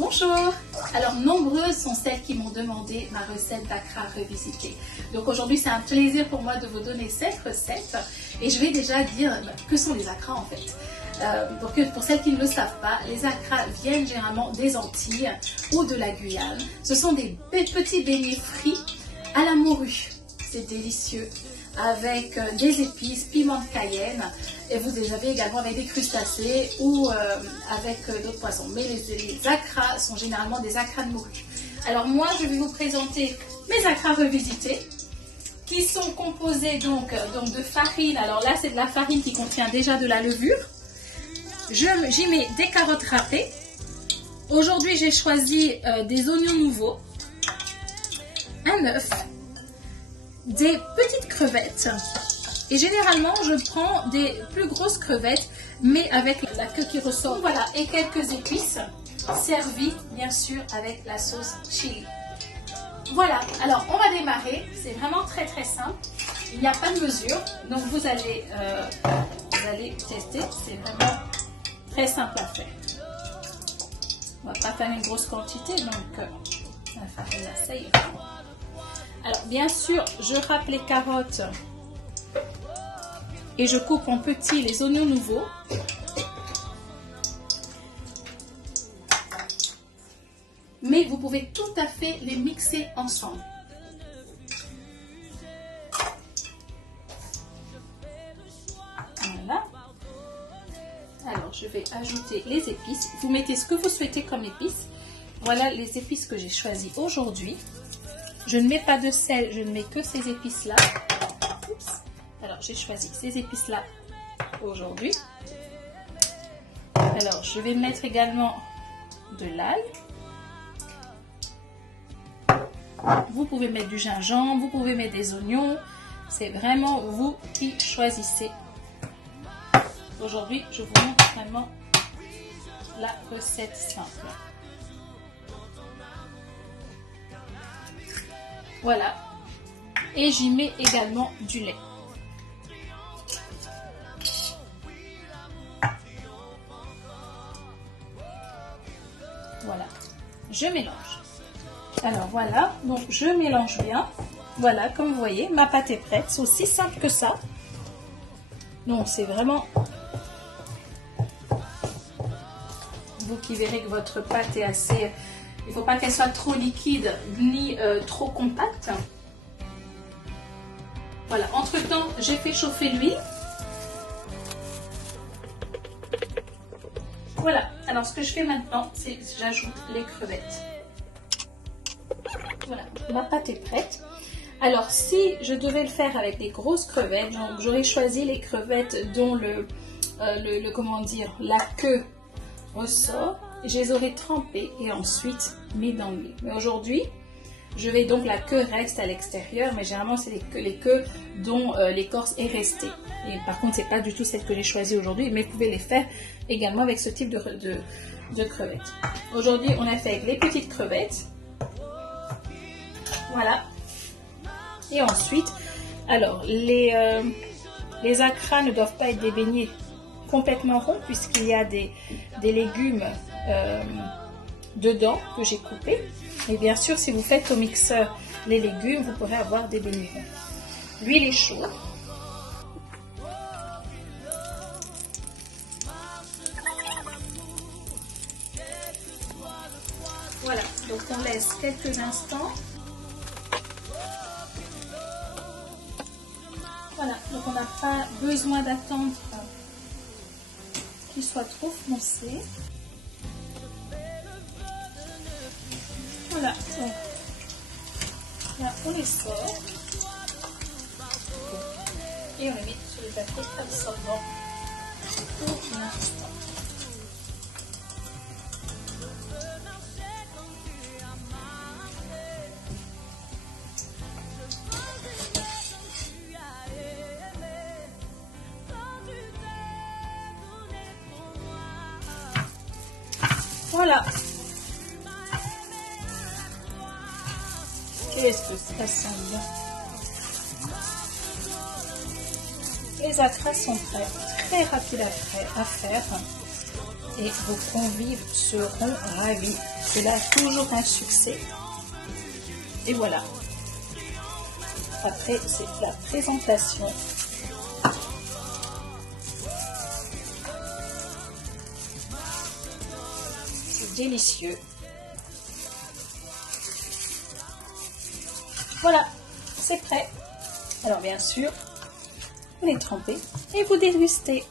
Bonjour! Alors, nombreuses sont celles qui m'ont demandé ma recette d'acra revisitée. Donc aujourd'hui, c'est un plaisir pour moi de vous donner cette recette. Et je vais déjà dire que sont les acras en fait. Pour celles qui ne le savent pas, les acras viennent généralement des Antilles ou de la Guyane. Ce sont des petits beignets frits à la morue. C'est délicieux. Avec des épices, piment de Cayenne, et vous les avez également avec des crustacés ou avec d'autres poissons. Mais les acras sont généralement des acras de morue. Alors moi, je vais vous présenter mes acras revisités qui sont composés donc de farine. Alors là, c'est de la farine qui contient déjà de la levure. J'y mets des carottes râpées. Aujourd'hui, j'ai choisi des oignons nouveaux, un œuf, des petites crevettes, et généralement je prends des plus grosses crevettes mais avec la queue qui ressort, voilà, et quelques épices servies bien sûr avec la sauce chili. Voilà, alors on va démarrer, c'est vraiment très simple, il n'y a pas de mesure, donc vous allez tester, c'est vraiment très simple à faire. On va pas faire une grosse quantité, donc la farine là, ça ira. Alors bien sûr, je râpe les carottes et je coupe en petits les oignons nouveaux. Mais vous pouvez tout à fait les mixer ensemble. Voilà. Alors je vais ajouter les épices. Vous mettez ce que vous souhaitez comme épices. Voilà les épices que j'ai choisies aujourd'hui. Je ne mets pas de sel, je ne mets que ces épices-là. Alors, j'ai choisi ces épices-là aujourd'hui. Alors, je vais mettre également de l'ail. Vous pouvez mettre du gingembre, vous pouvez mettre des oignons. C'est vraiment vous qui choisissez. Aujourd'hui, je vous montre vraiment la recette simple. Voilà, et j'y mets également du lait. Voilà, je mélange. Alors voilà, donc je mélange bien. Voilà, comme vous voyez, ma pâte est prête. C'est aussi simple que ça. Donc c'est vraiment... Vous qui verrez que votre pâte est assez... Il ne faut pas qu'elle soit trop liquide ni trop compacte. Voilà, entre temps, j'ai fait chauffer l'huile. Voilà, alors ce que je fais maintenant, c'est que j'ajoute les crevettes. Voilà, ma pâte est prête. Alors, si je devais le faire avec des grosses crevettes, j'aurais choisi les crevettes dont comment dire, la queue ressort. Je les aurais trempées et ensuite mis dans l'huile. Mais aujourd'hui, la queue reste à l'extérieur, mais généralement c'est les queues dont l'écorce est restée. Et par contre, c'est pas du tout celle que j'ai choisie aujourd'hui, mais vous pouvez les faire également avec ce type de crevettes. Aujourd'hui, on a fait avec les petites crevettes. Voilà. Et ensuite, alors les acras ne doivent pas être des beignets complètement ronds puisqu'il y a des légumes dedans que j'ai coupés. Et bien sûr, si vous faites au mixeur les légumes, vous pourrez avoir des beignets ronds. L'huile est chaude. Voilà, donc on laisse quelques instants. Voilà, donc on n'a pas besoin d'attendre qu'il soit trop foncé. Voilà, donc là on les sort et on les met sur le papier absorbant pour l'instant. Voilà. Qu'est-ce que ça sent bien. Les acras sont prêts, très rapides à faire. et vos convives seront ravis. C'est là toujours un succès. Et voilà. Après, c'est la présentation. C'est délicieux. Voilà, c'est prêt. Alors bien sûr, vous les trempez et vous dégustez.